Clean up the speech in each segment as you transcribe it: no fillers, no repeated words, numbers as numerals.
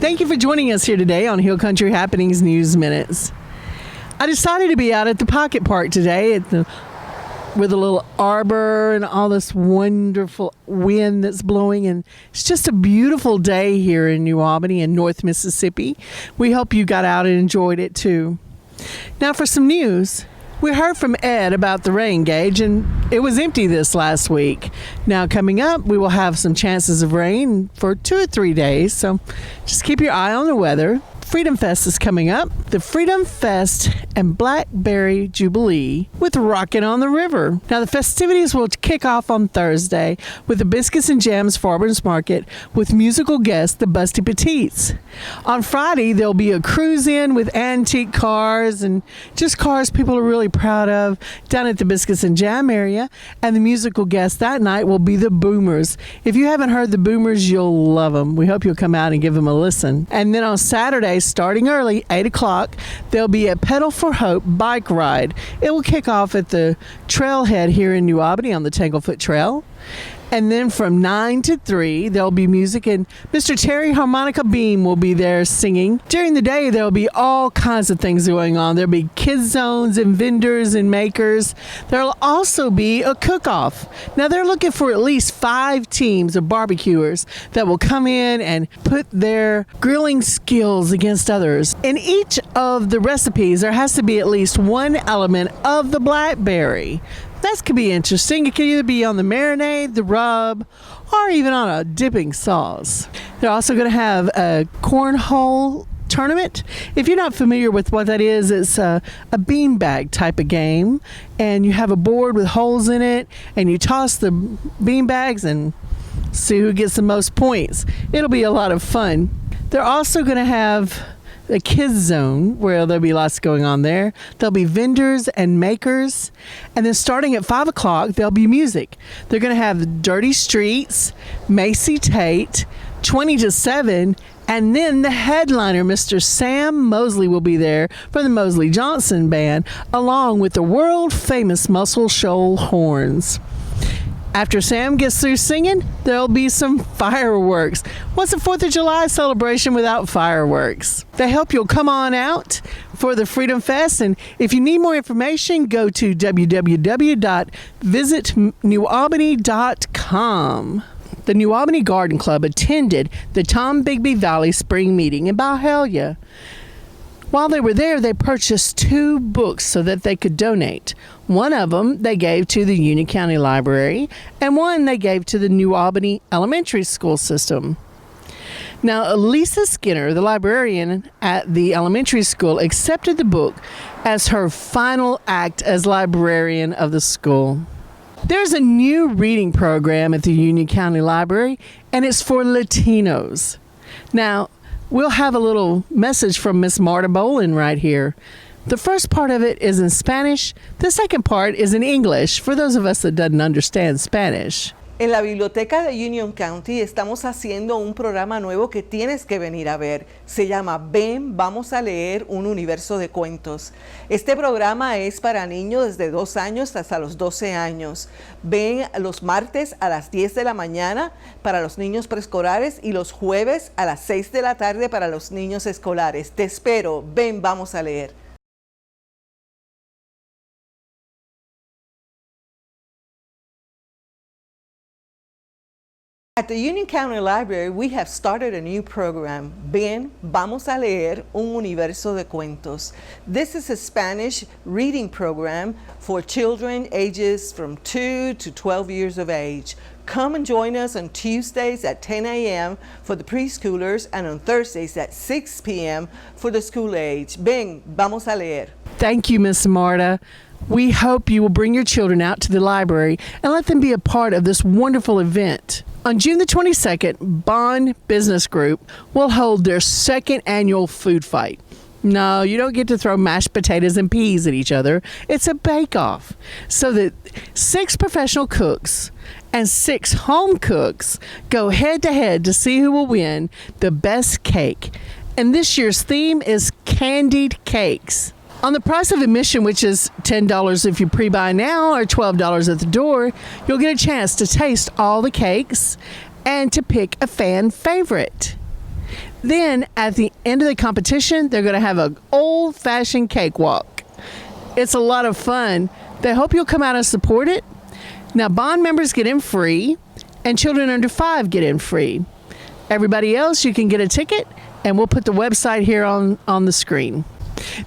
Thank you for joining us here today on Hill Country Happenings News Minutes. I decided to be out at the Pocket Park today with a little arbor and all this wonderful wind that's blowing, and it's just a beautiful day here in New Albany and North Mississippi. We hope you got out and enjoyed it too. Now for some news. We heard from Ed about the rain gauge, and it was empty this last week. Now coming up, we will have some chances of rain for 2 or 3 days, so just keep your eye on the weather. Freedom Fest is coming up. The Freedom Fest and Blackberry Jubilee with Rockin' on the River. Now the festivities will kick off on Thursday with the Biscuits and Jams Farmers Market with musical guests, the Busty Petites. On Friday, there'll be a cruise in with antique cars and just cars people are really proud of down at the Biscuits and Jam area. And the musical guests that night will be the Boomers. If you haven't heard the Boomers, you'll love them. We hope you'll come out and give them a listen. And then on Saturday, starting early, 8 o'clock, there'll be a Pedal for Hope bike ride. It will kick off at the trailhead here in New Albany on the Tanglefoot Trail. And then from 9 to 3, there'll be music, and Mr. Terry Harmonica Beam will be there singing. During the day, there'll be all kinds of things going on. There'll be kids zones and vendors and makers. There'll also be a cook-off. Now, they're looking for at least 5 teams of barbecuers that will come in and put their grilling skills against others. In each of the recipes, there has to be at least one element of the blackberry. That could be interesting. It could either be on the marinade, the rub, or even on a dipping sauce. They're also going to have a cornhole tournament. If you're not familiar with what that is, it's a beanbag type of game, and you have a board with holes in it, and you toss the beanbags and see who gets the most points. It'll be a lot of fun. They're also going to have a kids zone where there'll be lots going on there. There'll be vendors and makers. And then starting at 5 o'clock, there'll be music. They're going to have Dirty Streets, Macy Tate, 20 to 7, and then the headliner, Mr. Sam Mosley, will be there from the Mosley Johnson Band, along with the world-famous Muscle Shoal Horns. After Sam gets through singing, there'll be some fireworks. What's the 4th of July celebration without fireworks? They hope you'll come on out for the Freedom Fest. And if you need more information, go to www.visitnewalbany.com. The New Albany Garden Club attended the Tom Bigby Valley Spring Meeting in Byhalia. While they were there, they purchased 2 books so that they could donate. One of them they gave to the Union County Library, and one they gave to the New Albany Elementary School System. Now, Lisa Skinner, the librarian at the elementary school, accepted the book as her final act as librarian of the school. There's a new reading program at the Union County Library, and it's for Latinos. Now, we'll have a little message from Miss Marta Bolin right here. The first part of it is in Spanish. The second part is in English, for those of us that doesn't understand Spanish. En la biblioteca de Union County estamos haciendo un programa nuevo que tienes que venir a ver. Se llama Ven, vamos a leer un universo de cuentos. Este programa es para niños desde 2 años hasta los 12 años. Ven los martes a las 10 de la mañana para los niños preescolares y los jueves a las 6 de la tarde para los niños escolares. Te espero. Ven, vamos a leer. At the Union County Library, we have started a new program. Ven, vamos a leer un universo de cuentos. This is a Spanish reading program for children ages from 2 to 12 years of age. Come and join us on Tuesdays at 10 a.m. for the preschoolers and on Thursdays at 6 p.m. for the school age. Ven, vamos a leer. Thank you, Miss Marta. We hope you will bring your children out to the library and let them be a part of this wonderful event. On June the 22nd, Bond Business Group will hold their 2nd annual food fight. No, you don't get to throw mashed potatoes and peas at each other. It's a bake-off. So that 6 professional cooks and 6 home cooks go head-to-head to see who will win the best cake. And this year's theme is candied cakes. On the price of admission, which is $10 if you pre-buy now or $12 at the door, you'll get a chance to taste all the cakes and to pick a fan favorite. Then at the end of the competition, they're going to have an old-fashioned cakewalk. It's a lot of fun. They hope you'll come out and support it. Now, bond members get in free, and children under 5 get in free. Everybody else, you can get a ticket, and we'll put the website here on the screen.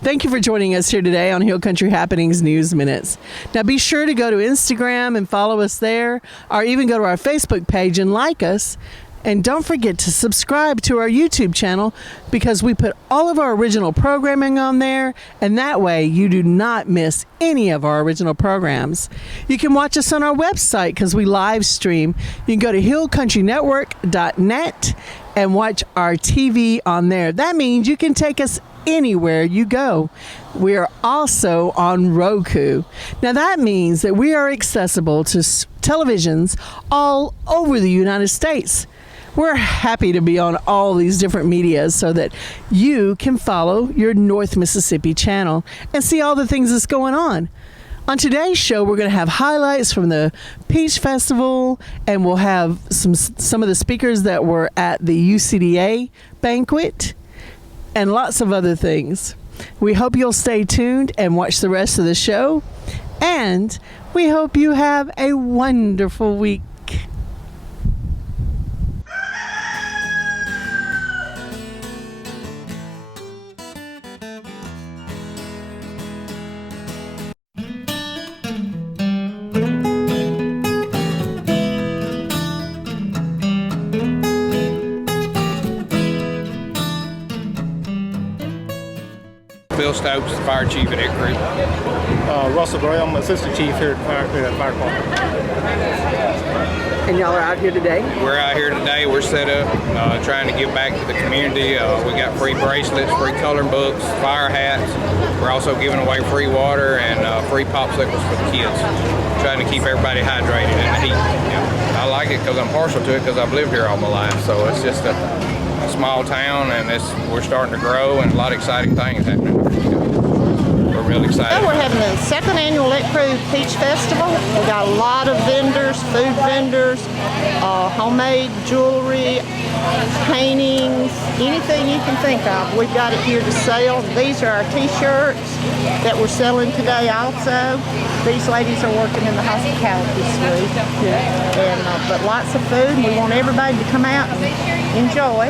Thank you for joining us here today on Hill Country Happenings News Minutes. Now, be sure to go to Instagram and follow us there, or even go to our Facebook page and like us. And don't forget to subscribe to our YouTube channel, because we put all of our original programming on there, and that way you do not miss any of our original programs. You can watch us on our website because we live stream. You can go to hillcountrynetwork.net and watch our TV on there. That means you can take us anywhere you go. We are also on Roku. Now that means that we are accessible to televisions all over the United States. We're happy to be on all these different medias so that you can follow your North Mississippi channel and see all the things that's going on. On today's show, we're going to have highlights from the Peach Festival, and we'll have some of the speakers that were at the UCDA banquet and lots of other things. We hope you'll stay tuned and watch the rest of the show, and we hope you have a wonderful week. Bill Stokes, the fire chief at Ecru. Russell Gray, I'm assistant chief here at fire department. And y'all are out here today? We're out here today. We're set up trying to give back to the community. We got free bracelets, free coloring books, fire hats. We're also giving away free water and free popsicles for the kids. Trying to keep everybody hydrated in the heat. I like it because I'm partial to it because I've lived here all my life. So it's just a small town, and we're starting to grow, and a lot of exciting things happening. We're really excited. We're having the second annual Ecru Peach Festival. We got a lot of vendors, food vendors, homemade jewelry, paintings, anything you can think of. We've got it here to sell. These are our t-shirts that we're selling today also. These ladies are working in the hospitality suite. But lots of food, and we want everybody to come out and enjoy.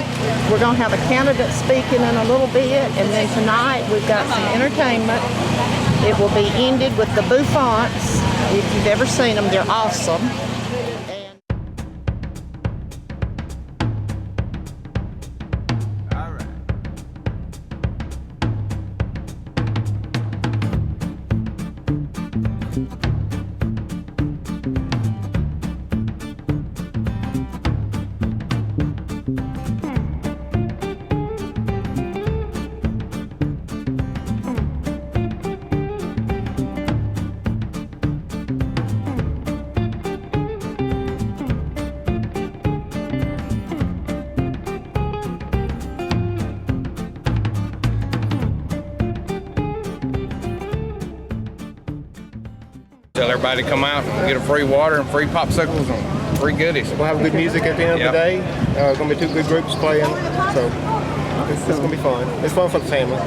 We're going to have a candidate speaking in a little bit, and then tonight we've got some entertainment. It will be ended with the Bouffants. If you've ever seen them, they're awesome. Tell everybody to come out and get a free water and free popsicles and free goodies. We'll have good music at the end of the day. Going to be 2 good groups playing, so it's going to be fun. It's fun for the family.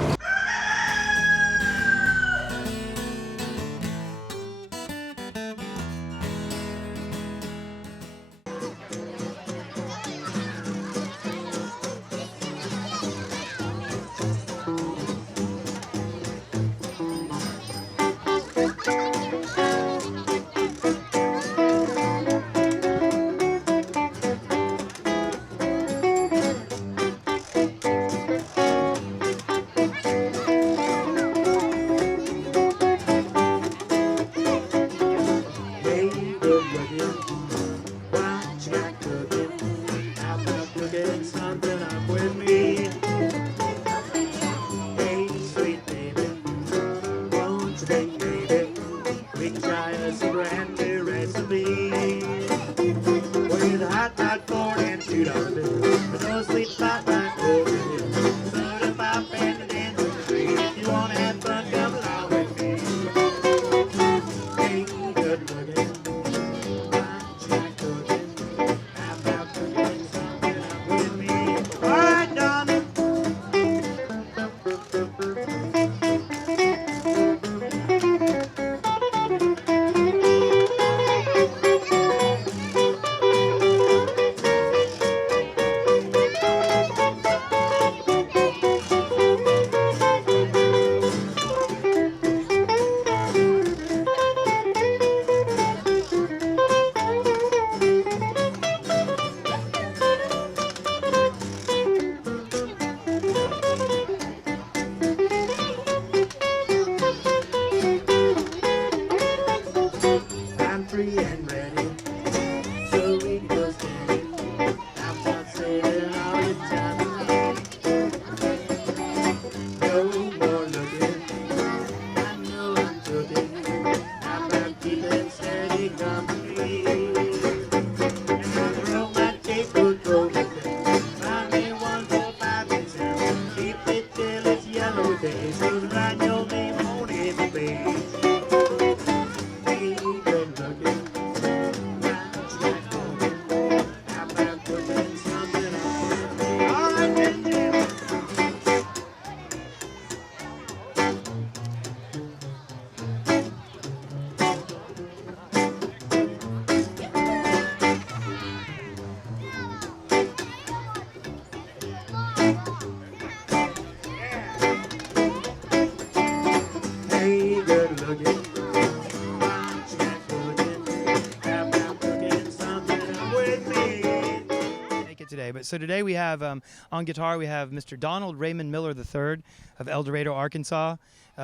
today. But so today we have on guitar we have Mr. Donald Raymond Miller III of El Dorado, Arkansas.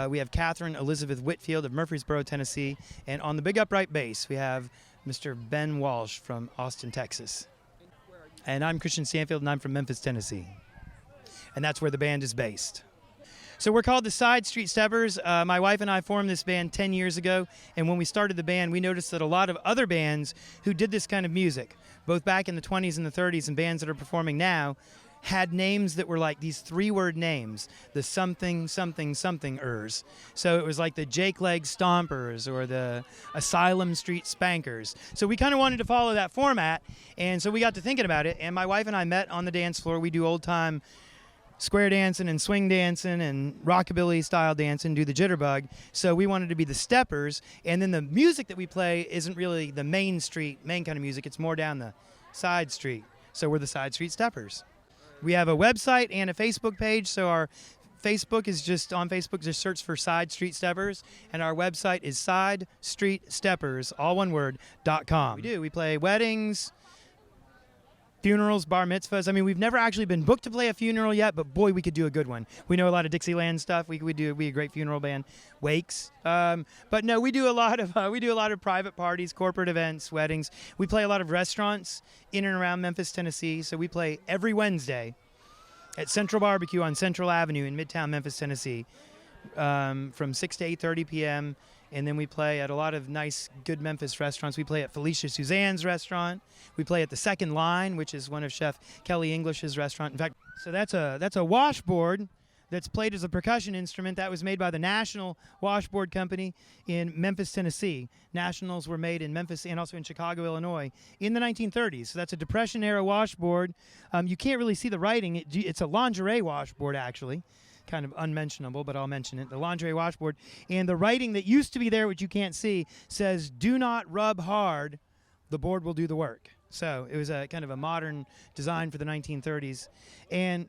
We have Catherine Elizabeth Whitfield of Murfreesboro, Tennessee, and on the big upright bass we have Mr. Ben Walsh from Austin, Texas. And I'm Christian Stanfield, and I'm from Memphis, Tennessee, and that's where the band is based. So we're called the Side Street Steppers. My wife and I formed this band 10 years ago, and when we started the band, we noticed that a lot of other bands who did this kind of music, both back in the 20s and the 30s and bands that are performing now, had names that were like these three-word names, the something, something, something-ers. So it was like the Jake Leg Stompers or the Asylum Street Spankers. So we kind of wanted to follow that format, and so we got to thinking about it, and my wife and I met on the dance floor. We do old-time square dancing and swing dancing and rockabilly style dancing, do the jitterbug. So we wanted to be the steppers, and then the music that we play isn't really the main kind of music, it's more down the side street. So we're the Side Street Steppers. We have a website and a Facebook page, so our Facebook is just on Facebook, just search for Side Street Steppers, and our website is sidestreetsteppers, all one word, .com. We play weddings, funerals, bar mitzvahs. I mean, we've never actually been booked to play a funeral yet, but boy, we could do a good one. We know a lot of Dixieland stuff. We a great funeral band. Wakes, but no, we do a lot of private parties, corporate events, weddings. We play a lot of restaurants in and around Memphis, Tennessee. So we play every Wednesday at Central Barbecue on Central Avenue in Midtown Memphis, Tennessee, from 6 to 8:30 p.m. And then we play at a lot of nice, good Memphis restaurants. We play at Felicia Suzanne's restaurant. We play at the Second Line, which is one of Chef Kelly English's restaurant. In fact, so that's a washboard that's played as a percussion instrument. That was made by the National Washboard Company in Memphis, Tennessee. Nationals were made in Memphis and also in Chicago, Illinois in the 1930s. So that's a Depression-era washboard. You can't really see the writing. It's a lingerie washboard, actually. Kind of unmentionable, but I'll mention it. The lingerie washboard. And the writing that used to be there, which you can't see, says, "Do not rub hard. The board will do the work." So it was a kind of a modern design for the 1930s. And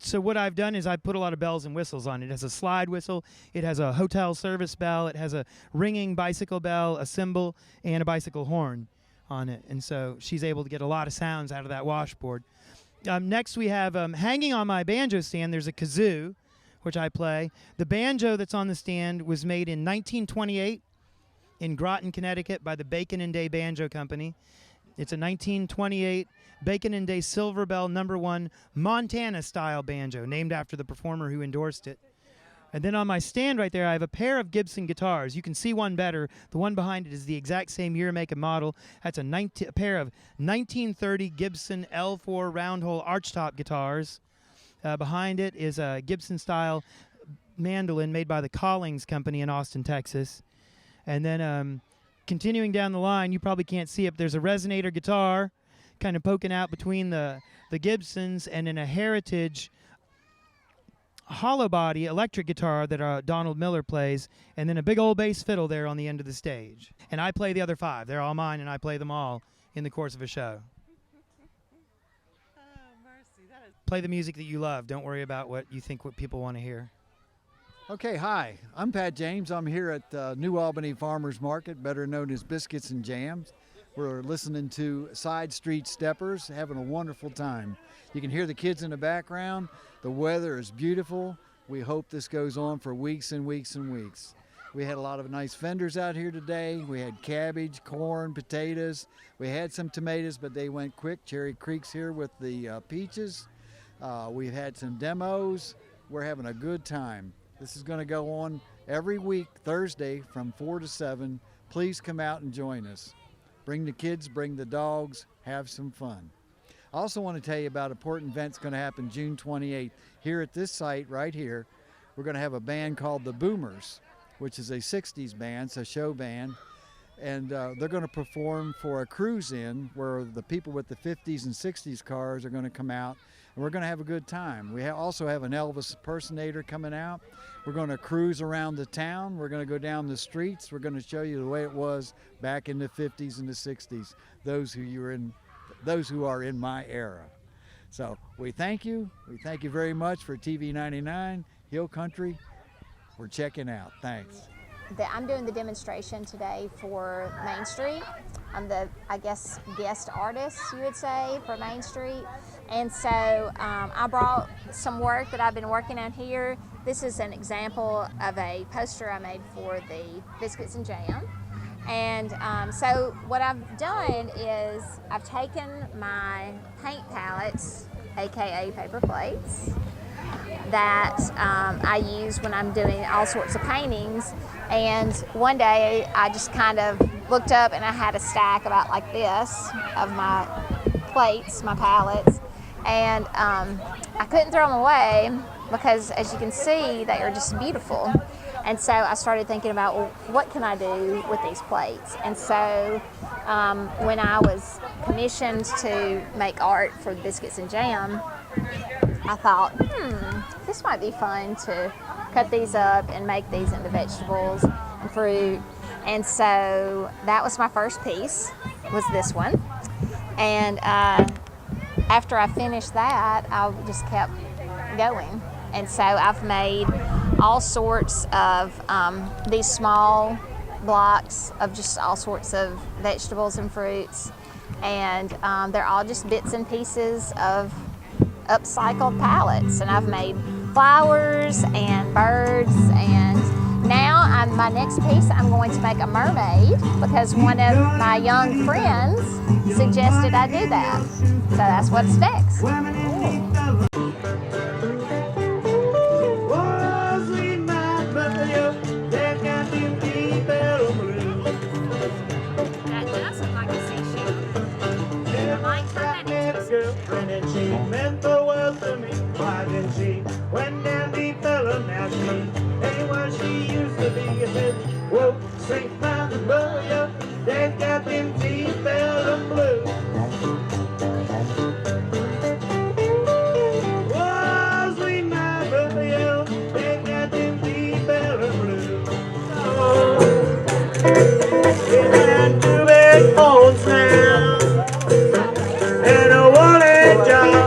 so what I've done is I put a lot of bells and whistles on it. It has a slide whistle. It has a hotel service bell. It has a ringing bicycle bell, a cymbal, and a bicycle horn on it. And so she's able to get a lot of sounds out of that washboard. Next we have, hanging on my banjo stand, there's a kazoo, which I play. The banjo that's on the stand was made in 1928 in Groton, Connecticut by the Bacon and Day Banjo Company. It's a 1928 Bacon and Day Silver Bell No. 1 Montana-style banjo, named after the performer who endorsed it. And then on my stand right there, I have a pair of Gibson guitars. You can see one better. The one behind it is the exact same year, make, and model. That's a pair of 1930 Gibson L4 round-hole archtop guitars. Behind it is a Gibson-style mandolin made by the Collings Company in Austin, Texas. And then continuing down the line, you probably can't see it, but there's a resonator guitar kind of poking out between the Gibsons, and then a Heritage hollow body electric guitar that Donald Miller plays, and then a big old bass fiddle there on the end of the stage. And I play the other 5. They're all mine, and I play them all in the course of a show. Play the music that you love. Don't worry about what people want to hear. Okay, hi. I'm Pat James. I'm here at New Albany Farmers Market, better known as Biscuits and Jams. We're listening to Side Street Steppers, having a wonderful time. You can hear the kids in the background. The weather is beautiful. We hope this goes on for weeks and weeks and weeks. We had a lot of nice vendors out here today. We had cabbage, corn, potatoes. We had some tomatoes, but they went quick. Cherry Creek's here with the peaches. We've had some demos. We're having a good time. This is going to go on every week, Thursday, from 4 to 7. Please come out and join us. Bring the kids, bring the dogs, have some fun. I also want to tell you about an important event that's going to happen June 28th. Here at this site right here, we're going to have a band called the Boomers, which is a 60s band, it's a show band. And they're going to perform for a cruise-in where the people with the 50s and 60s cars are going to come out, and we're going to have a good time. We also have an Elvis impersonator coming out. We're going to cruise around the town. We're going to go down the streets. We're going to show you the way it was back in the 50s and the 60s, those who are in my era. So we thank you. We thank you very much for TV 99, Hill Country. We're checking out. Thanks. I'm doing the demonstration today for Main Street. I'm the, guest artist, you would say, for Main Street. And so I brought some work that I've been working on here. This is an example of a poster I made for the Biscuits and Jam. And so what I've done is I've taken my paint palettes, aka paper plates, that I use when I'm doing all sorts of paintings. And one day I just kind of looked up and I had a stack about like this of my plates, my palettes, and I couldn't throw them away because, as you can see, they are just beautiful. And so I started thinking about, well, what can I do with these plates? And so when I was commissioned to make art for the Biscuits and Jam, I thought, this might be fun to cut these up and make these into vegetables and fruit. And so that was my first piece, was this one. And after I finished that, I just kept going. And so I've made all sorts of these small blocks of just all sorts of vegetables and fruits. And they're all just bits and pieces of upcycled palettes. And I've made flowers and birds, and now my next piece I'm going to make a mermaid because one of my young friends suggested I do that. So that's what's next. That does look like a seashell. I might turn that into a seashell. Meant the world to me, why didn't she? When Dandy fell on now she ain't what she used to be. Whoa, St. Hallelujah, they've got them teeth fell and blue. Oh, sweet Maria, they've got them teeth fell and blue. Oh, and to their phones now, and a wallet job.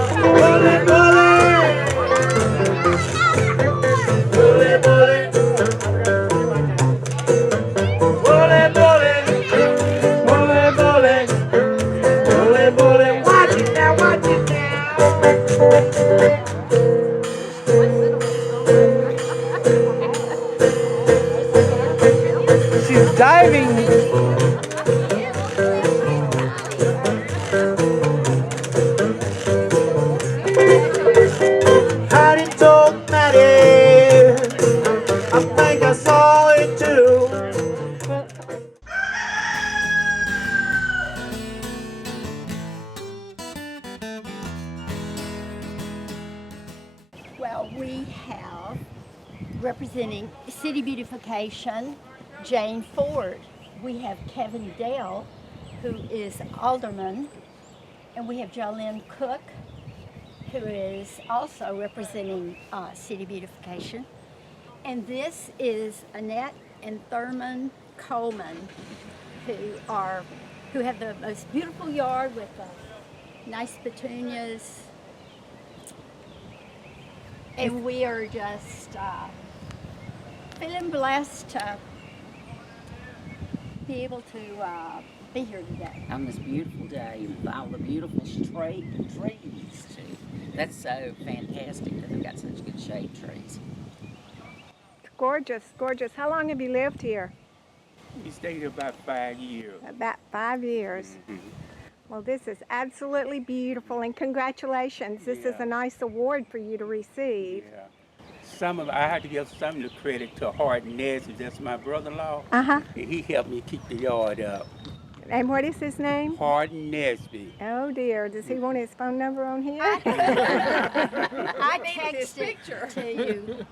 She's diving. I think I saw it too. Well, we have, representing City Beautification, Jane Ford. We have Kevin Dale, who is Alderman, and we have Jolynn Cook, who is also representing City Beautification. And this is Annette and Thurman Coleman, who have the most beautiful yard with nice petunias. And we are just feeling blessed to be able to be here today. On this beautiful day with all the beautiful straight trees too. That's so fantastic that they've got such good shade trees. Gorgeous, gorgeous. How long have you lived here? We stayed here about 5 years. About 5 years. Well, this is absolutely beautiful, and congratulations. This is a nice award for you to receive. Yeah. I had to give some of the credit to Hart Nesby. That's my brother-in-law. He helped me keep the yard up. And what is his name? Hart Nesby. Oh dear, does he want his phone number on here? I texted to you,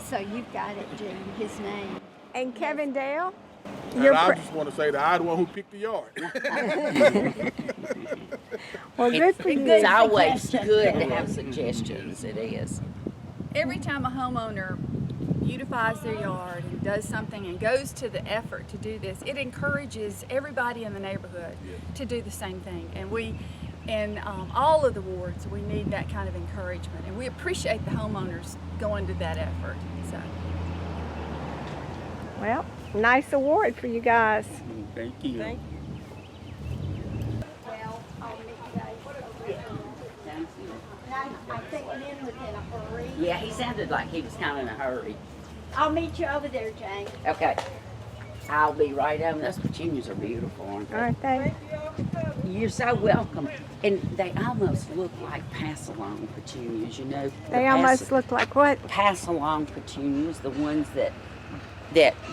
so you've got it, Judy, his name. And Kevin Dale? And I just want to say that I'm the one who picked the yard. Well, good for you. It's always good to have suggestions, it is. Every time a homeowner beautifies their yard and does something and goes to the effort to do this, it encourages everybody in the neighborhood to do the same thing. And in all of the wards, we need that kind of encouragement. And we appreciate the homeowners going to that effort. So. Well, nice award for you guys. Thank you. Thank you. Well, I'll meet you guys. Yeah, he sounded like he was kind of in a hurry. I'll meet you over there, Jane. Okay. I'll be right over. Those petunias are beautiful, aren't they? Aren't they? You're so welcome. And they almost look like pass-along petunias, you know. They almost look like what? Pass-along petunias, the ones that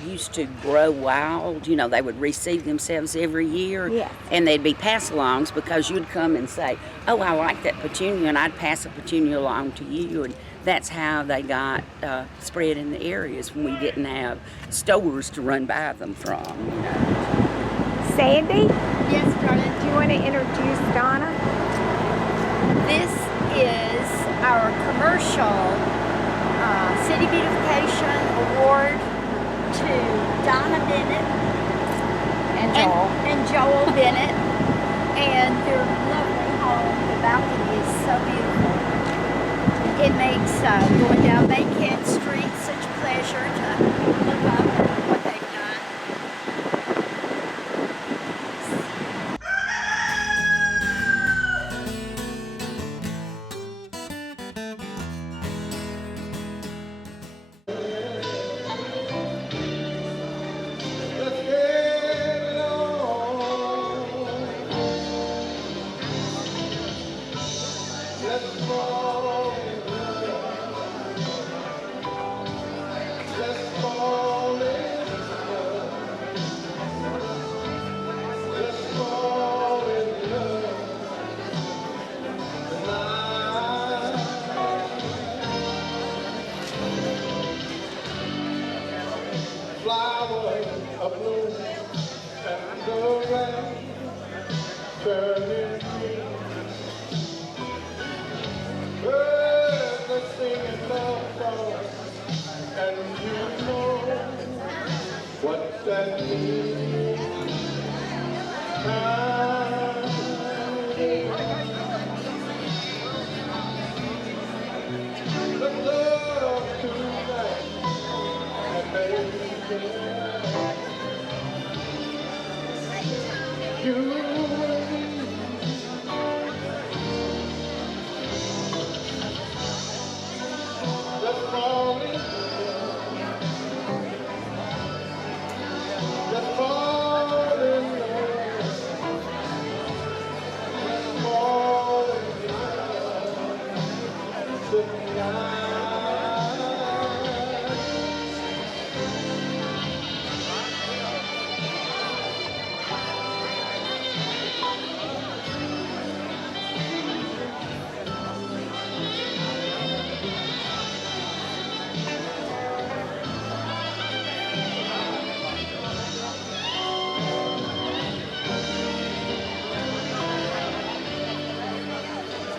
used to grow wild. You know, they would reseed themselves every year. Yeah. And they'd be pass-alongs because you'd come and say, oh, I like that petunia, and I'd pass a petunia along to you. And that's how they got spread in the areas when we didn't have stores to run by them from, you know. Sandy? Yes, darling. Do you want to introduce Donna? This is our commercial City Beautification Award to Donna Bennett and Joel Bennett, and their lovely home. The balcony is so beautiful. It makes going down Bankhead Street such a pleasure to look up at what they've done.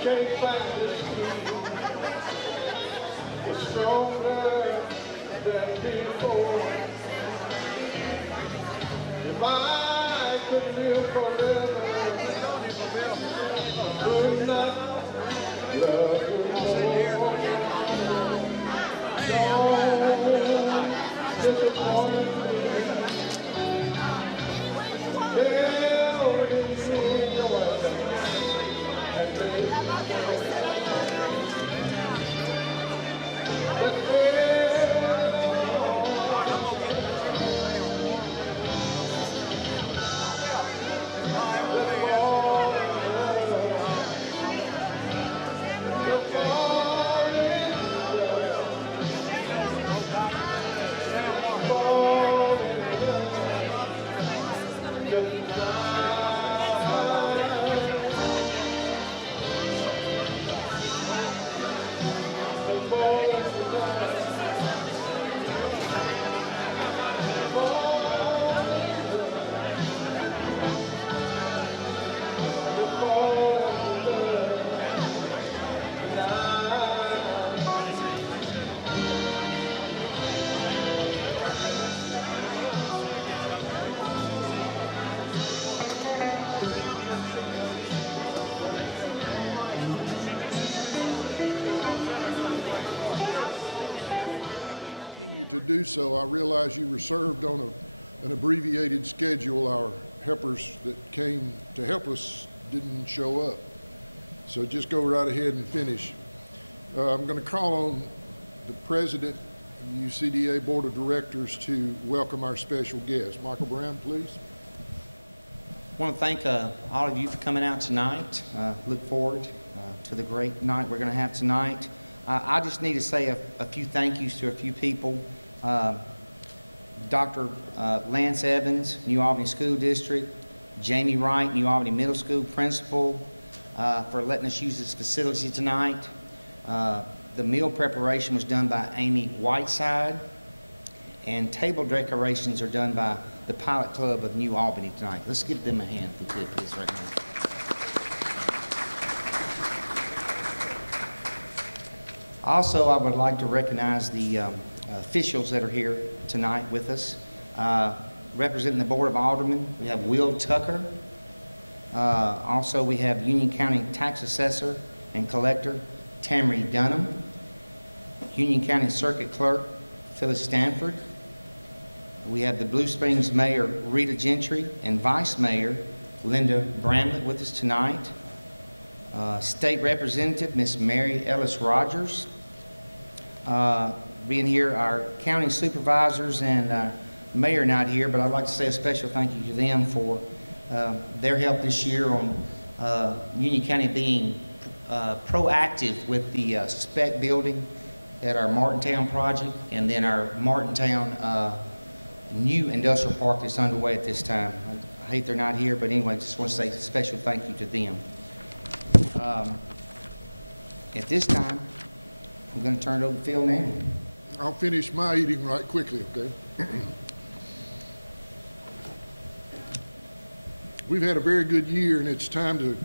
Can't find this is stronger than before. If I could live forever, I could not love you more. Don't disappoint me. Tell me your way. To do so, I realize you were served on an abbreviated schedule. Our helpers that came to help us didn't show up. So just go right ahead and finish. I'm going to call on the president of the UCDA Board of Directors to welcome our special guest. Michael Brown, please. I want to thank all of you for coming out tonight. Look forward to the great night we're going to have tonight. I just need to say a few thank yous to a few people. Dr. Lance Evans, New Albany School District, Jamie Wright, New Albany Middle School Principal, for letting us use this facility tonight. The meal preparation was done by Amy Whiteside, and table decorations are done by the Pilot Club of New Albany tonight. Let's give them a hand if we could, please, right now. Also, I would like to recognize the officials that are here tonight with us. Representing the Board of Aldermen, we have Will Tucker. Also, we have Union County Tax Assessor and Collector Tammy Dunham. Union County Circuit Clerk Phyllis Stanford. We have the Blue Springs Mayor Rita Gentry and Vice Mayor Linda Bramlett with us tonight. State Representative Miss Mary Ellis Rogers. Being here, our county supervisors and mayor not here, but I'd like to say a special thank you to them for their help this year on Union County being proactive with the spec building at our Martintown project, and then our Martintown new industrial park that's underway at this time. I hate they're not here, but anyway, just want to say a special thank you to them. At this time, I'm going to turn it over to Phil now. I'll finish my eating right quickly, okay? We've had a very good year, and it's time to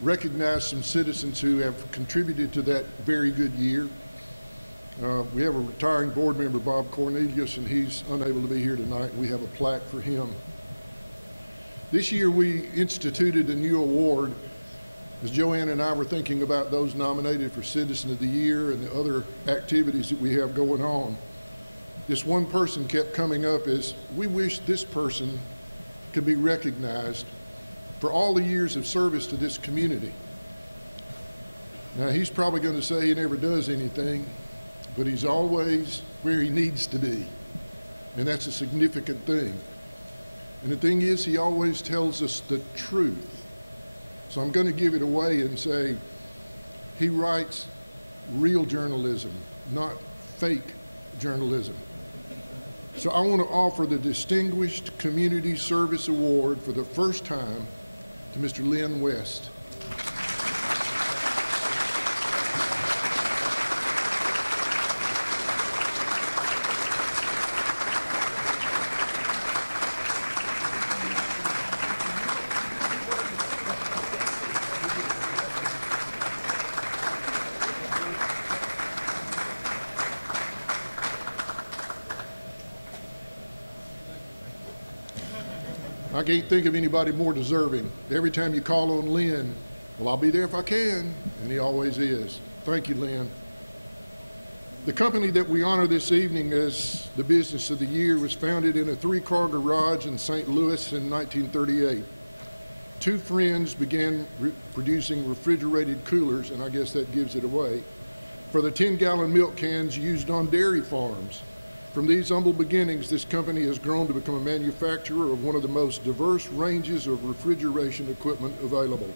recognize some citizens who have contributed to that very good year. We have a retiring board member, Bob Cornelius, and he's unable to be here tonight. We have a plaque for him. This year we instituted a new award. As Joanne and I were thinking about those nominated for Citizen of the Year and the other activities that we have going on, this one person kept coming up as, we wish this person could be recognized for all the years of service to this community. Now, he's probably going to say he never does anything, but he's always where he needs to be, and that's a significant thing. And the thing is, he always tells us the truth. So I'm going to give it away and say he writes real journalism, not fake journalism. So I want to offer the Distinguished Community Service Award for the first time to Mr. Lynn West. I can't think of anybody more deserving. Every time you call on Lynn, well, I'll be there if I can, and he always is. Thank you, Lynn. The company that we honor this evening as the Business of the Year was founded in a 3-car garage in St. Louis in 1938. Two friends began producing refrigerated coolers, and I guess that gives it away, for the 10-gallon milk cans used on dairy farms. From these humble beginnings, this company has grown to become a manufacturer of one of the most diverse ranges of refrigeration equipment available.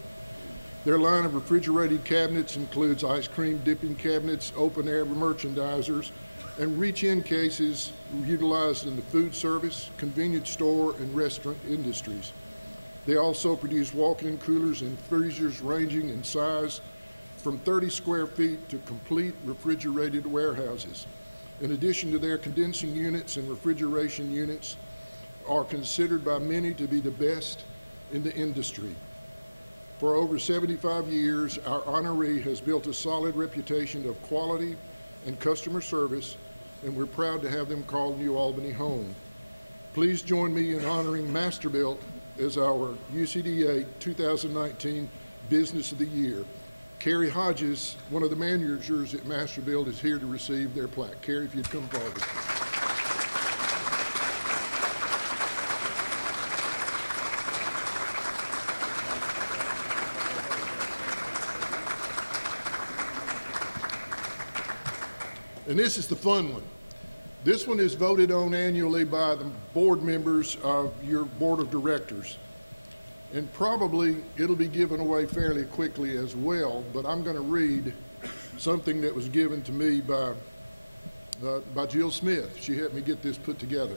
Their line of refrigerated cabinets includes ice cream dipping cabinets, open-air merchandisers, and reach-in cases utilized in the food service, convenience store, and restaurant industries. They also produce walk-in coolers and freezers ranging in size from 30 square feet to complete refrigerated warehouses. In addition to their condensing units and refrigeration units, are considered by many to be the best in the industry. For over 75 years, our honoree has built a solid reputation of quality and customer service, and we're proud to have them call New Albany home. Please join me in honoring Masterbuilt as our UCDA 2019 Business of the Year. Carrie Hodges, one of the managers at Masterbuilt, is here to receive their plaque. Carrie, if you'd come forward. And this is the fun one. This one is voted on annually by the board members of your board of directors. And probably it'll be given away fairly quickly as well, but I'm going to read something that was given to me by Jill Smith. She helped me get this put together.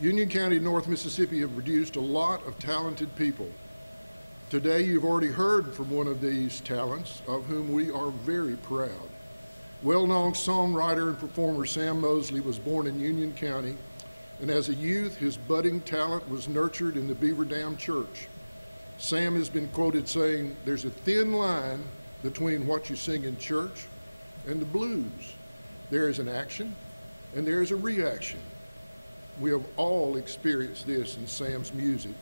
Union County, North Mississippi have produced a lot of talented people. Today you've already heard from one of these talents, of whom we are very proud. Well-known songwriter and performer Sam Mosley was born in Union County, and as a youth, his budding talent was nurtured in the Beaver Dam Church. Sam has been quoted saying, "There's a thin line between what you sing in church and the blues. There is an action and there is a reaction." We have all experienced this in Sam's music.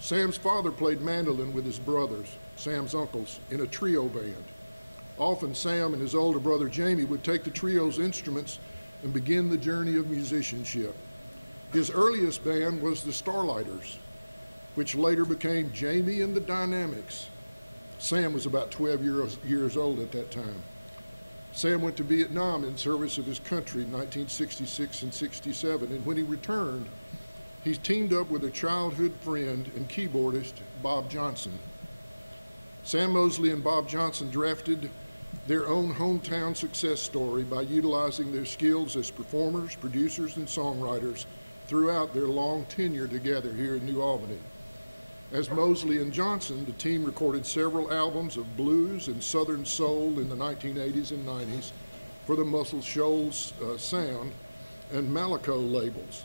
Sam's father played mandolin with his brothers, Sam's uncles, in a trio band. Often Sam and his older brother Jamie would take the trio's instruments and begin the journey of musicianship. His earliest band was the Starlighters, which later became Jamie and the Dynamics. Sam was about 12 years old at that time. Sam went to Vietnam in service of his country in 1966 and 67, and when he returned, he teamed up with a childhood friend and keyboardist, Bob Johnson. Sam Mosley and Bob Johnson drafted their own hometown success story by utilizing their skills as performers, producers, and songwriters throughout their long tenure together here in New Albany. As Mosley and Johnson, the team recorded several albums of blues and southern soul in the 1980s and 90s for the Muscle Shoals Sound and Malaco labels,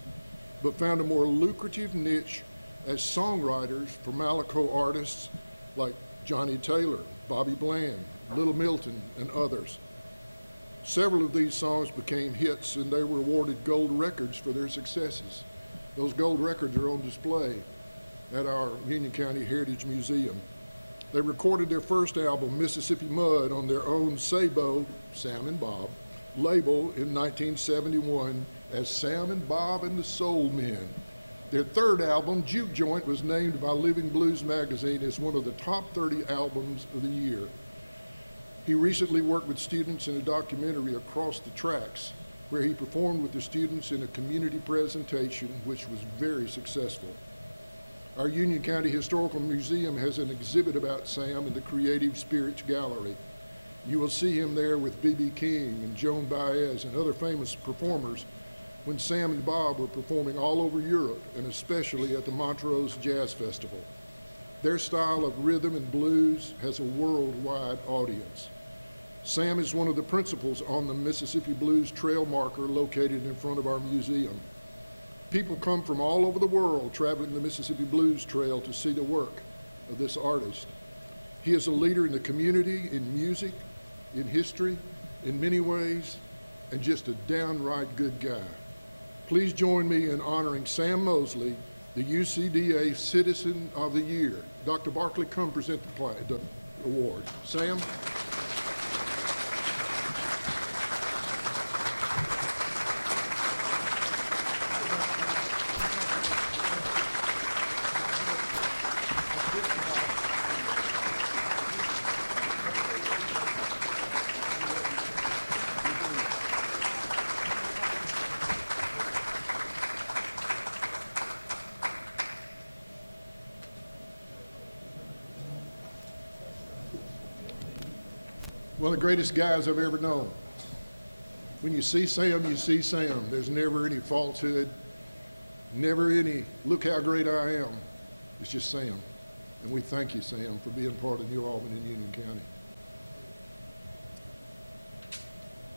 but found a more lucrative niche as songwriters for Malaco artists like Johnny Taylor, Bobby Bland, Little Milton, and others. Several of these songs became hits, and they were awarded gold records for their successes. Those gold records are on display at our Union County Heritage Museum. They recorded their first album, Mississippi Mud, on their own Sabo, Sam and Bob, label in 1971 as Sam and Bob and the Soul Men. Their third album, Juke Joint, was named by Living Blues magazine as one of the top 30 albums of the year. He recently worked with students in a documentary, Across the Tracks, where he performed with the students in a community presentation, which was very successful. Our Union County Historical Museum has an exhibit about Sam in the Creative Spirits Gallery. You will see him there with B.B. King and Joan Baez and other famous performers when Sam and Bob were performing all over Europe, and especially at the Montrose Jazz Festival. Their style of rhythm and blues has a worldwide audience. Sam is one of the principals on the Mississippi Blues Trail Marker located in front of our museum. People come from all over the world traveling the Mississippi Blues Trail to see the work of this artist. He is a leader in the community, in music, in history, in many ways, and just a downright good guy. Please join me in honoring Sam Mosley, the UCDA Citizen of the Year. Dr. Barkley, come present the award. Sam? One of the greatest guys I've ever known. When you see Sam, you see Sam. There's never any falsehood, never any, look how great I am. It's just Sam. And we thank you, Sam, for being part of New Albany and Union County.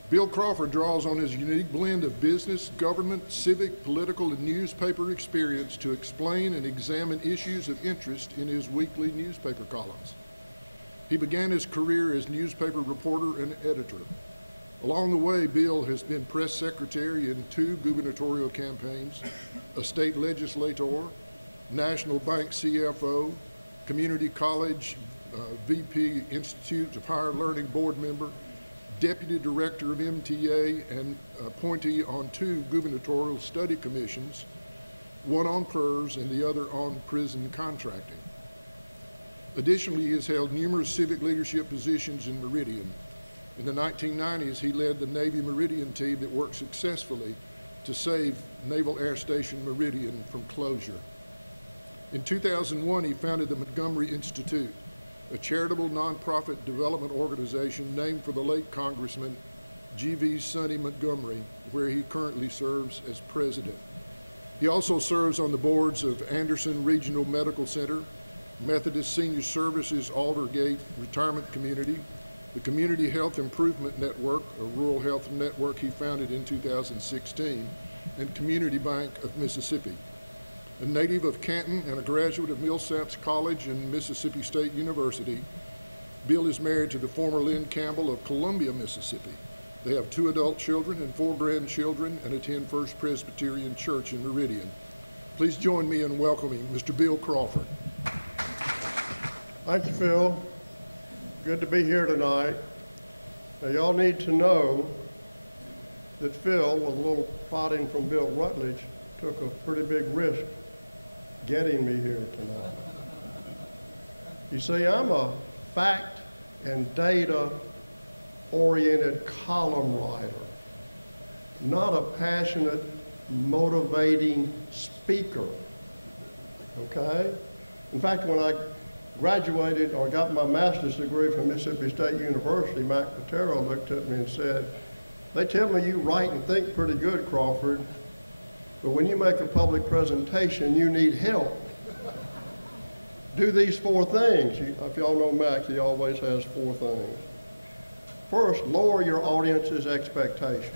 Bill Crawford draws on his unique blend of business, government, civic, political, and newspaper experience to explain and examine issues of interest in his weekly newspaper columns. He began his career as newspaper reporter and editor. Along the way, Bill has been press secretary in 2 gubernatorial campaigns, a state legislator, National Bank CFO, Community College VP Institute of Higher Learning board member, deputy director of MTA, and appointee on 2 gubernatorial study commissions, one on PERS and the other on prison contracting. Additionally, he has held numerous civic leadership positions in Meridian. In the 1990s, he led the Navy Meridian team that worked successfully to save Naval Air Station Meridian from closure. In 2001, he founded the Montgomery Institute, a charitable nonprofit development organization named for the late Congressman G.V. Sonny Montgomery, where he currently serves as president. He also serves on the boards of Anderson Regional Medical Center, Methodist Senior Services Aldergate Retirement Community, the Community Health Improvement Network, a rural health network he founded in 2016, and Community Bank of Mississippi. A native of Canton and a graduate of Millsaps College and Mississippi State University, Bill is married to the former Lynn Campbell of Columbia, Mississippi. They have 2 adult children and 4 grandchildren and attend First Presbyterian Church in Meridian. Please join me in welcoming Mr. Bill Crawford. Thank you, Phil. Good to be here tonight. Now, y'all need to know that Phil, with a little prodding from Bill Rutledge, took a pretty big risk getting me here tonight. You see, I'm a fact and data-oriented column writer, not a passionate, motivating speaker, okay? In fact, when I graduated or got my master's degree from Mississippi State University, Mac Patero looked at me and said, "They tell me you write and think pretty good, Crawford, but when you make a public presentation, you need help. Do these 4 things." If y'all know Mac, he always has 4 things. First, lower your audience's expectations.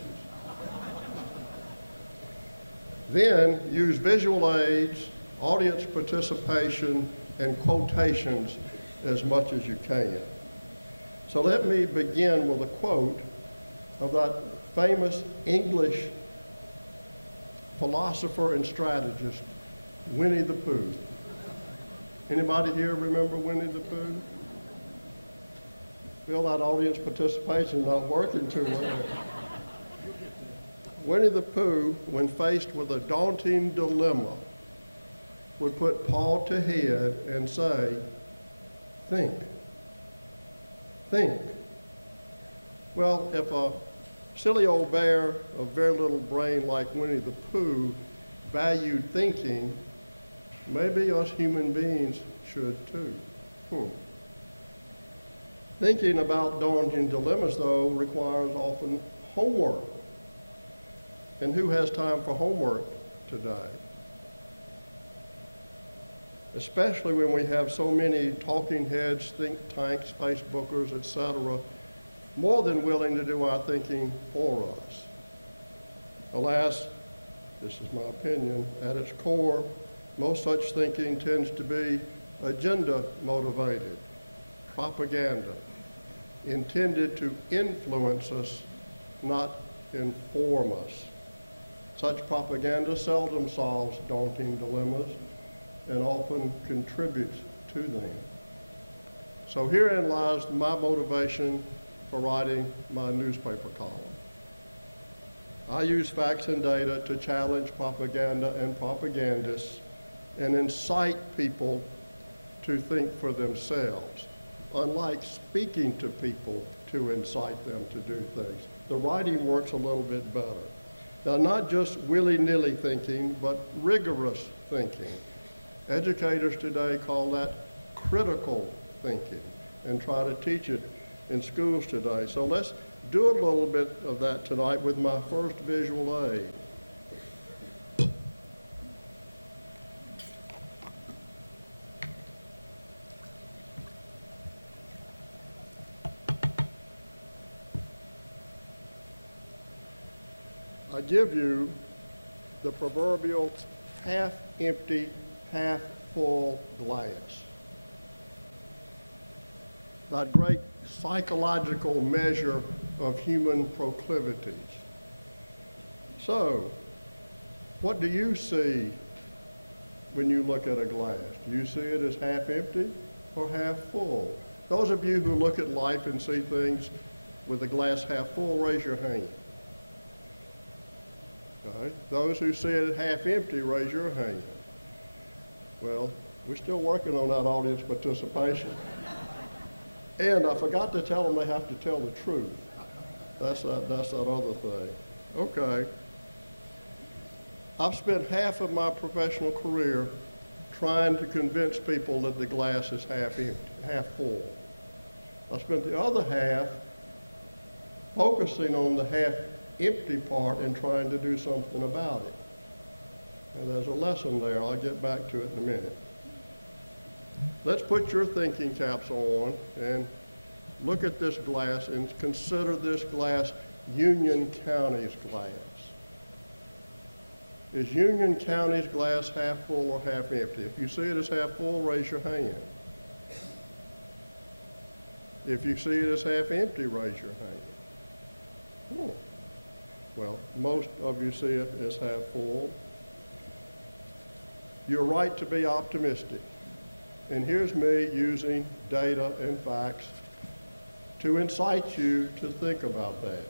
Then, use visual aids, audience participation, and quotations as much as you can. So let me begin with a quote of that famous English philosopher and strategist, Winnie the Pooh. Anybody here remember Winnie the Pooh? Feel that audience participation not working too well. Winnie the Pooh, when faced with a daunting dilemma, would put paw to head and say, "Think, think." Well, if a silly old bear of very little brain like Winnie the Pooh valued thinking, maybe us human beings should too. Thinking about daunting dilemmas, though, requires often homework. And who has time for homework today? Especially when we have so many talking heads, think tanks, Facebookers, etc., more than willing to do our thinking for us. Alas, this is my opinion, at its core, most such thinking tends to be agenda-motivated, propaganda, intended to influence us, not inform us. Such propaganda seldom solves daunting dilemmas and often contributes to them. So herein lies my motivation for writing my newspaper column. I use facts and data to challenge propaganda and propagandists and incite people to think for themselves, unlike speaking to people to incite them to do things. The writing works a little bit better. Now, not just willy-nilly thinking, but rigorous thinking. Educators today call that critical thinking and try to teach it in schools today. So let's do a little bit of that tonight with my first visual aid. I give you the proverbial half-empty, half-full glass. That great psychological measure of human proclivities. So, what do you see when you look at a glass? Do you see it as half empty or half full? Those of you who look at life and see things with the glass half full, raise your hand. Okay. Those who see it half empty, raise your hand. Well, we're still working on that audience participation. And I forgot to tell them they have to tell the truth. That's that other thing. Okay. I've spent half of my professional career trying to convince people that the glass is half empty, half full. I spent the other half focusing on the half empty part and trying to do something about it. And there's a lesson there. I'll get back to it in a minute. Let's put your thinking caps on and look at this glass and consider this glass Union County's glass. Is Union County's glass half full or half empty? If you see it as half full, raise your hand. If you see it as half empty, raise your hand. Oh. Well, most of you see it as half full. You're right to be optimistic. And here's me using data and facts to incite you to think about that.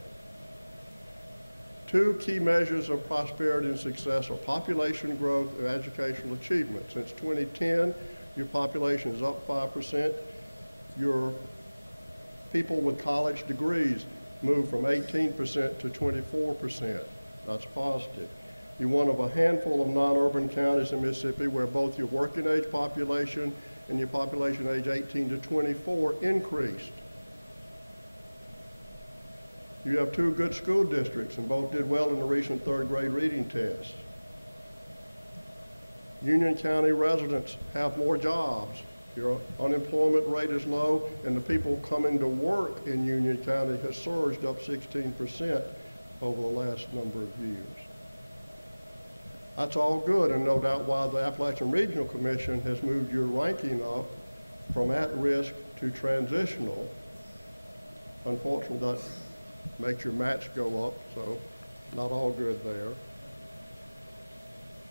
Two key measures of prosperity and success are population growth and educational achievement. Since 2010, your population is up 5%. Your people with college degrees moved from 18% to 24%. That's positive. You're one of a handful of non-urban counties in Mississippi where both your working age population and your population age 18 to 24 increased. You have two good school districts and both did well in the recent third grade reading test. Union County residents have more jobs. Your unemployment rate is low and the people coming to work in Union County has surged up 16% over the last number of years. That's all good, and no doubt why the Appalachian Regional Commission has moved your ranking up from at-risk to transitional. Unfortunately, that makes your match go up, so not all good there.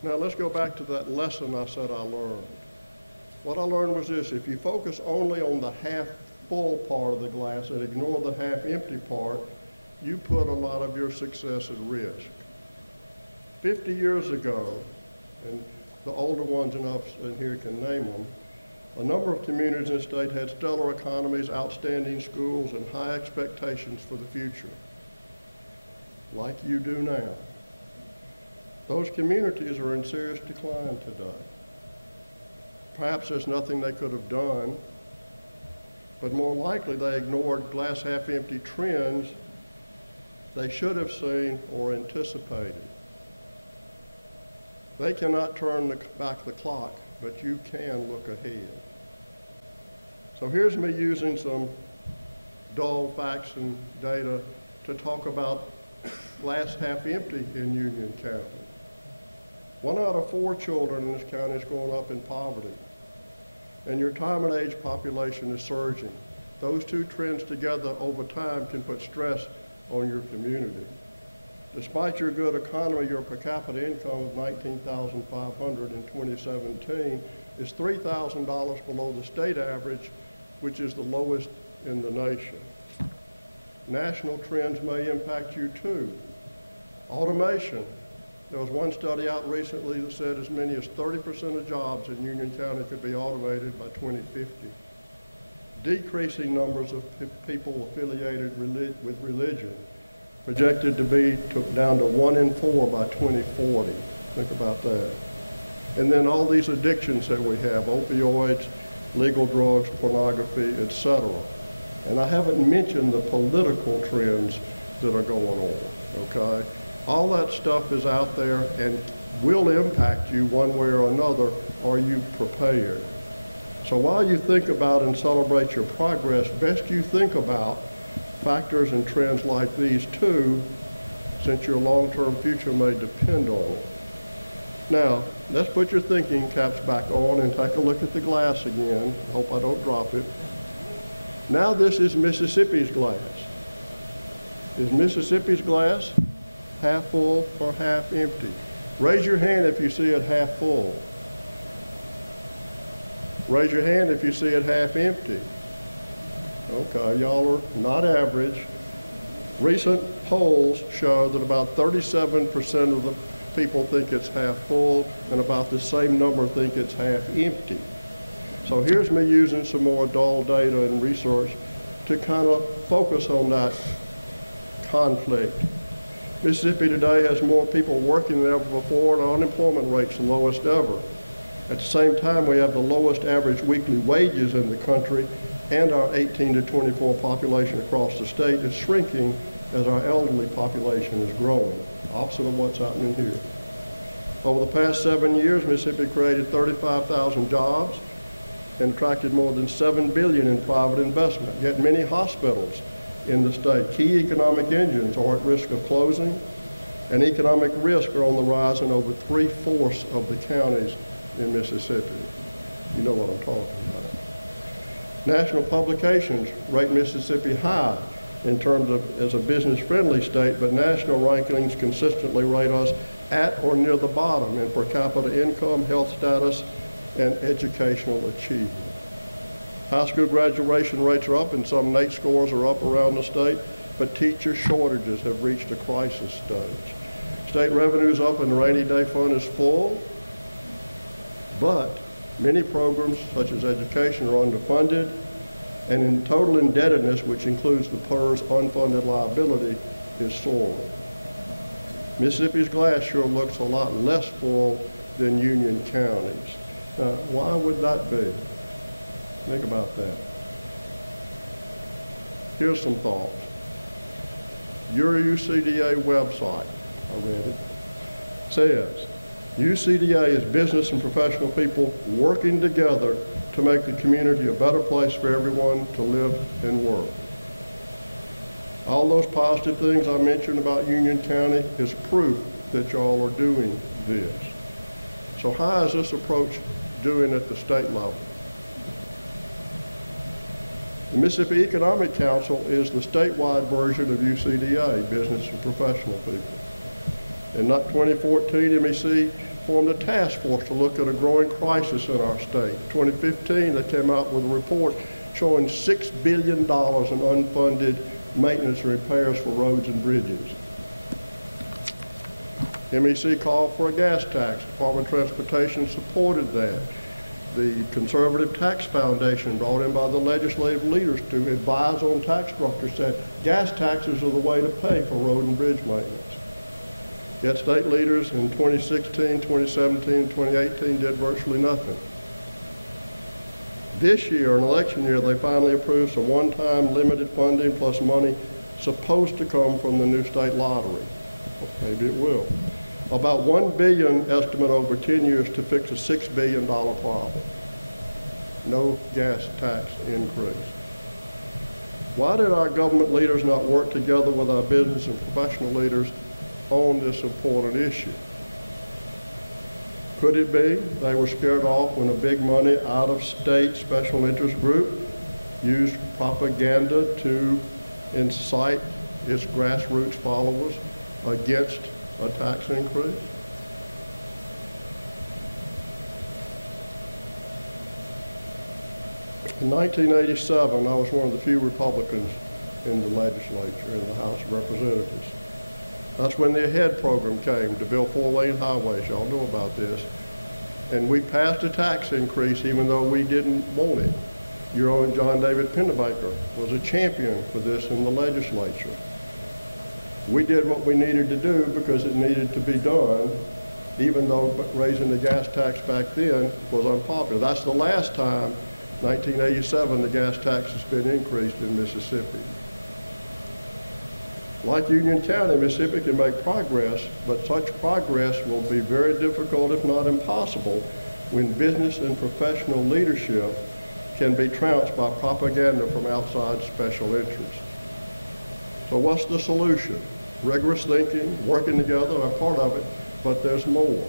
Now let's go back to that lesson I said I learned. What I learned was this: if you focus only on the half full part of the glass and ignore the half empty part, you put a lot of your success at risk. 50 years ago, and the older ones enough in here can name them, a number of communities in the state had stellar economies, outstanding schools, and high expectations for the future, like you do now. Those communities are in serious decline today. Perhaps there's nothing they could have done, but more likely they ignored glass half empty trends they should have seen or anticipated. They cannot turn back the clock, but you can look ahead. So here's me using some dull facts and data to talk about glass half empty in Union County. 1 out of 4 children in this county is growing up in poverty, and your retirement age population is surging. Those two trends together over time can put stress on your community. Despite your good economy, your per capita income of $19,500 in 2017 is $3,000 below the state average, which is the lowest in the nation. National trends may impact you too. Automation. There was one study out recently that said as many as 30% of jobs in Union County could be automated by 2050. Decreasing numbers of people affiliated with religion, projected to be down to 1 in 4 by 2040. Think about that. And then all these addictions that we have, opioids, legal drugs, pornography, etc. And I haven't mentioned the political trends that are going on, okay? All that stuff is out there and will impact you one way or another. Are you prepared? So while you think about and celebrate your progress, best you think about factors and trends like these too, since your long-term future may depend on it. Now, let's put your thinking caps back on and take a look at the glass again. I hope I don't drop it. Now this is Mississippi's glass. Is Mississippi's glass half full or half empty? Raise your hand if you see it half full. Raise your hand if you see it half empty. Okay, y'all are not average. Recent polls show that about 37% of the people think it's half full and about the same number think it's half empty. So here's me using some more dull data and research to kind of focus on that conflict. Mississippi today has more people working than ever before, and our unemployment rate's the lowest ever. At the same time, we have the lowest average weekly wages in the country, and our 18 to 24 population across the state is shrinking as our elderly population is growing, opposite of what's happening here. Over the past 7 years, Mississippi created 35,000 jobs and attracted more than $7 billion in private investment. Yet many hospitals in the state, key economic engines, are at risk of closing, and economic risks are on the rise in over 3/4 of the counties in Mississippi. You know what I'm talking about. National publications rate Mississippi high in terms of as a business-friendly state, but national rankings consistently rate us at or near the bottom in per capita income, health status, and educational achievement. High school graduation rates are up and some NAEP scores are up around the state, but teacher shortages have reached a crisis stage. State revenue's up and the rainy day fund is full, but many programs such as education are underfunded, and in total indebtedness, which includes the PERS unfunded liability, is soaring. Mississippi's glass sure looks a lot less full than Union County's. Now, why would that be? Think about that. Here's some thoughts. Your UCDA website, I read it, says, UCDA is business and professional people working together to make the community a better place for everyone to live and work. All those positive things I mentioned about Union County is proof that y'all are doing this. So how is this approach doing at the state level? The Mississippi Economic Council is the statewide version of UCDA, business and professional people. In 2014, MEC formed a task force to look at a growing crisis in our state. In 2015, they came out with a report showing $6 billion in unfunded maintenance and repairs for roads and bridges. MEC called for a gas tax. Department of Transportation supported that. The Conservative Tax Foundation, brought in by the legislative leaders to advise on tax structure, said gas taxes are the way to pay for road and bridge maintenance. Yet state leaders in 2016, 2017, 2018 did virtually nothing. This year, an election year, they finally approved some one-time limited funding plus money supposed to come from the new state lottery. Well, maybe it will. About $1 billion estimate over 10 years to fix a $6 billion problem. No gas tax increase. Why did our government leaders not work together with our business and professional leaders on this important issue? Could it be they were scared off when a big money out-of-state special interest group used propaganda to incite its grassroots followers against a tax increase? In 1987, I was one of the few Republicans in the legislature, in the House of Representatives. That's when the AHEAD program came to build 4-lane highways. Y'all know about this. And we passed a tax increase even though we didn't want it. Your own John David Pennebaker was a champion for this in the legislature. We did what we needed to do because it needed to be done, even though raising the gas tax back then was unpopular. That's the last time, 1987, the gas tax has been increased in Mississippi. Like Union County, Mississippi can make progress, but such progress will be very difficult, if not impossible, when business and professional leadership can be trounced by propaganda from outside special interests. So what's the solution? Rigorous thinking, working together are part of it, but there's more.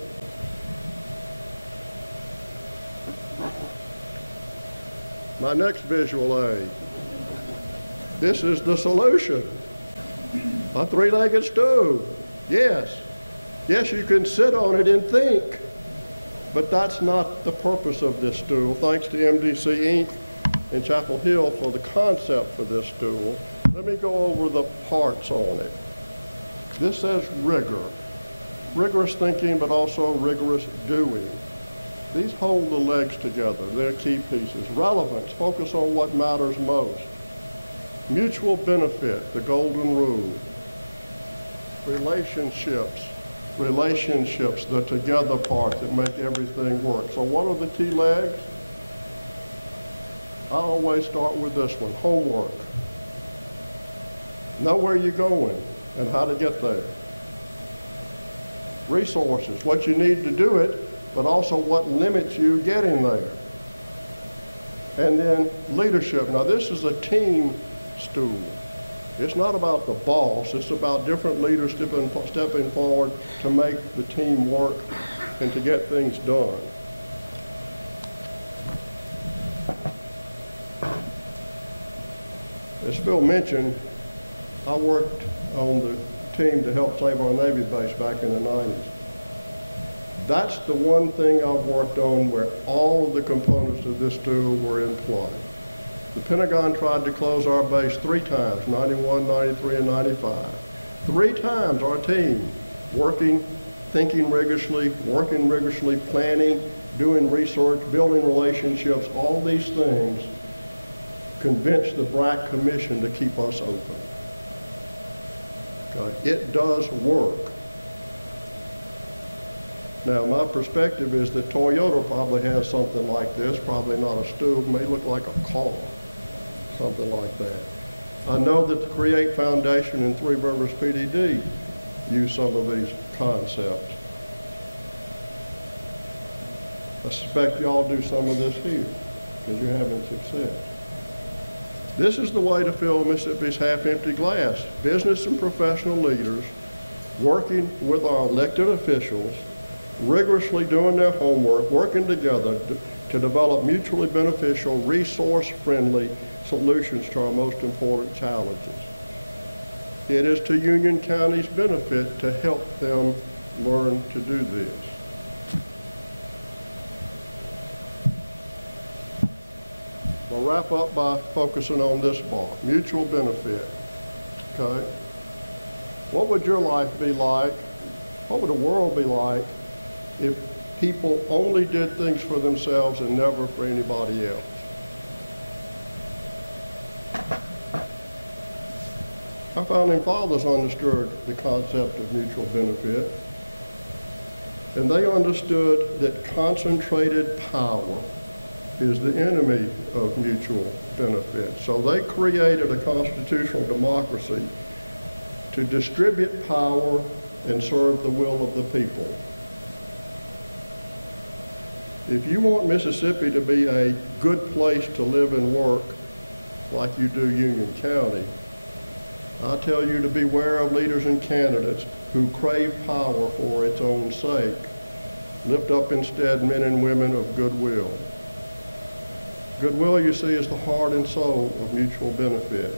My next visual aid. This is the solution. A three-legged stool. Yes. Yes, you can sit on it and think, but that's not the purpose of this stool. Thanks to MDC Inc. in Chapel Hill for the concept for this stool. Let me go over the parts on it. This says rigor. Rigorous thinking, but also rigorous doing. These hold the legs together. They're key pieces. Relevance, focus on what matters most. Mutual benefit, the golden rule. Relationships, the together part that make everything work. So what are the key legs? I always start with this one, homework. Know where you're going and how to get there. Resources, what you need to do it, but also what limits you getting there. And then leadership. Now this is a team stool. It's not about the boss, it's about different leaders stepping forward to make the team work and to get things done. As Phil mentioned, I worked on the team to help save our Navy base back in the 90s. That's the one thing I've worked on where all of the components of this stool were in play. The Pentagon tried to close our base 3 times, 91, 93, and 95. 3 times our team working, thinking rigorously, planning, doing research, building relationships, all these things convinced the BRAC Commission to keep us open. Okay. It does work. Now, my perspective is that Toyota probably has something like this, probably not a stool, may look like a car, something like that. I know that the Create Foundation and Three Rivers PDD use some of these concepts. I suspect y'all do some of this here because you're having success. This is the way to fill Mississippi's half-empty glass. Business and professional leaders working with our elected officials, rigorously doing their homework, working together to develop mutually beneficial, resource-friendly solutions to our most important challenges. It is to Union County's benefit to help them learn to do this. We'll wrap up by focusing on this bar, mutual benefit, okay? What would your life be like? What would the world be like if people only did things for themselves and never for anybody else? Our founding fathers understood the concept of mutual benefit, and they understood that concentrated power is the enemy of mutual benefit. So they created a constitutional democracy to distribute power and serve the will of the people. If you want Mississippi to be a good place to live and work, like you do Union County, I tell you to beware of leaders and candidates who crave power for its own sake. Lift up instead men and women of goodwill. Goodwill, you see, is the heart and soul of mutual benefit.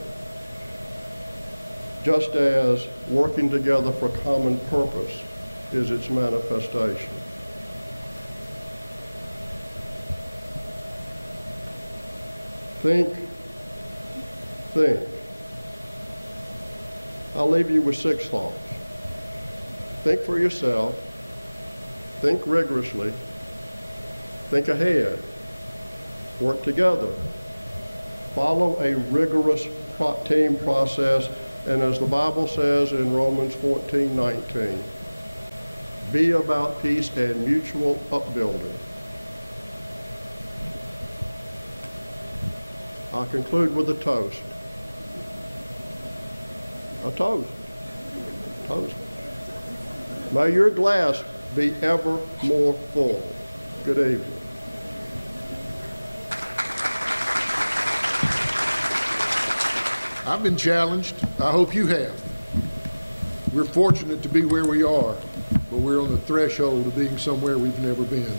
Just as working together for common purpose is its manifestation. Think. I'll leave you with 6 thoughts. Think for yourself. Think rigorously. Think ahead. Work together. Follow a rigorous team process, and as the Bible says in Romans 14:19, be about peace and mutual upbuilding. I'll conclude with a toast. A toast. Toast. May your glass be ever more full. Good evening. I've been challenged. I hope you have. We're fortunate to be where we are, but we're on the threshold of being somewhere we've never been.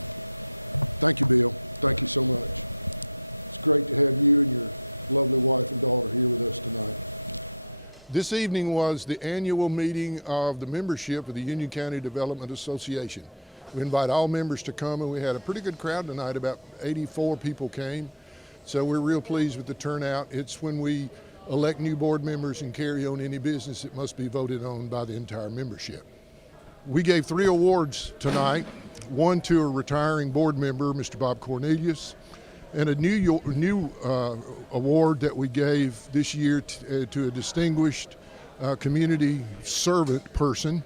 Thank you, Bill. Thank you so much. It's great to have you and your lovely wife and daughter here with us tonight. This evening was the annual meeting of the membership of the Union County Development Association. We invite all members to come, and we had a pretty good crowd tonight. About 84 people came, so we're real pleased with the turnout. It's when we elect new board members and carry on any business that must be voted on by the entire membership. We gave 3 awards tonight. one to a retiring board member, Mr. Bob Cornelius, and a new award that we gave this year to a distinguished community servant person.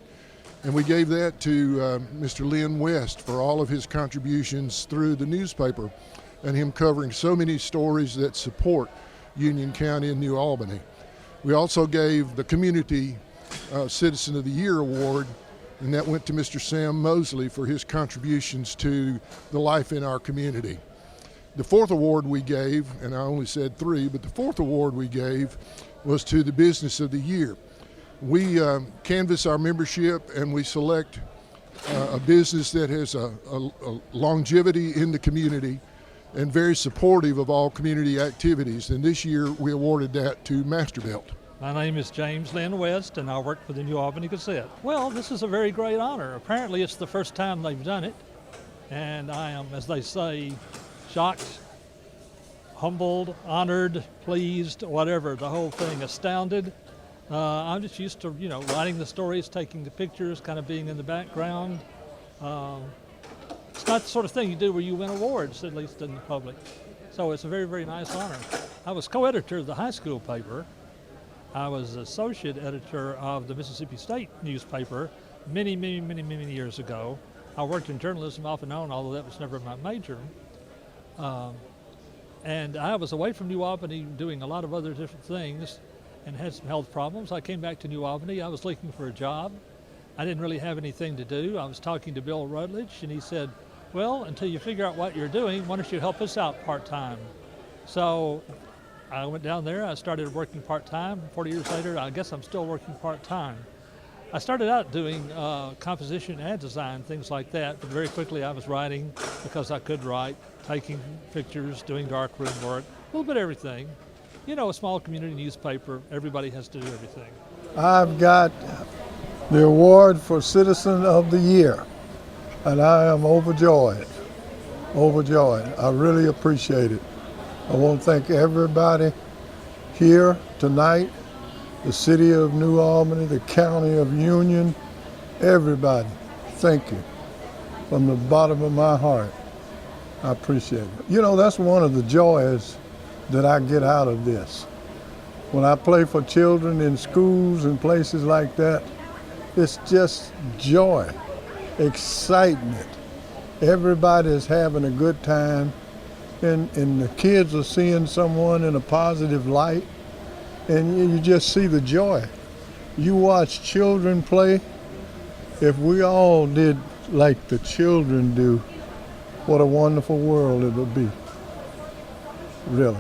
And we gave that to Mr. Lynn West for all of his contributions through the newspaper and him covering so many stories that support Union County and New Albany. We also gave the Community Citizen of the Year Award, and that went to Mr. Sam Mosley for his contributions to the life in our community. The fourth award we gave, and I only said 3, but the fourth award we gave was to the Business of the Year. We canvass our membership and we select a business that has a longevity in the community and very supportive of all community activities. And this year we awarded that to Masterbuilt. My name is James Lynn West, and I work for the New Albany Gazette. Well, this is a very great honor. Apparently it's the first time they've done it, and I am, as they say, shocked, humbled, honored, pleased, whatever, the whole thing, astounded. I'm just used to, writing the stories, taking the pictures, kind of being in the background. It's not the sort of thing you do where you win awards, at least in the public. So it's a very, very nice honor. I was co-editor of the high school paper. I was associate editor of the Mississippi State newspaper many, many, many, many years ago. I worked in journalism off and on, although that was never my major. And I was away from New Albany doing a lot of other different things and had some health problems. I came back to New Albany. I was looking for a job. I didn't really have anything to do. I was talking to Bill Rutledge, and he said, well, until you figure out what you're doing, why don't you help us out part-time? So I went down there. I started working part-time. 40 years later, I guess I'm still working part-time. I started out doing composition and design, things like that, but very quickly I was writing because I could write, taking pictures, doing darkroom work, a little bit of everything. A small community newspaper, everybody has to do everything. I've got the award for Citizen of the Year, and I am overjoyed. I really appreciate it. I want to thank everybody here tonight, the city of New Albany, the county of Union, everybody. Thank you from the bottom of my heart. I appreciate it. That's one of the joys that I get out of this. When I play for children in schools and places like that, it's just joy, excitement. Everybody's having a good time, and the kids are seeing someone in a positive light, and you just see the joy. You watch children play. If we all did like the children do, what a wonderful world it would be, really.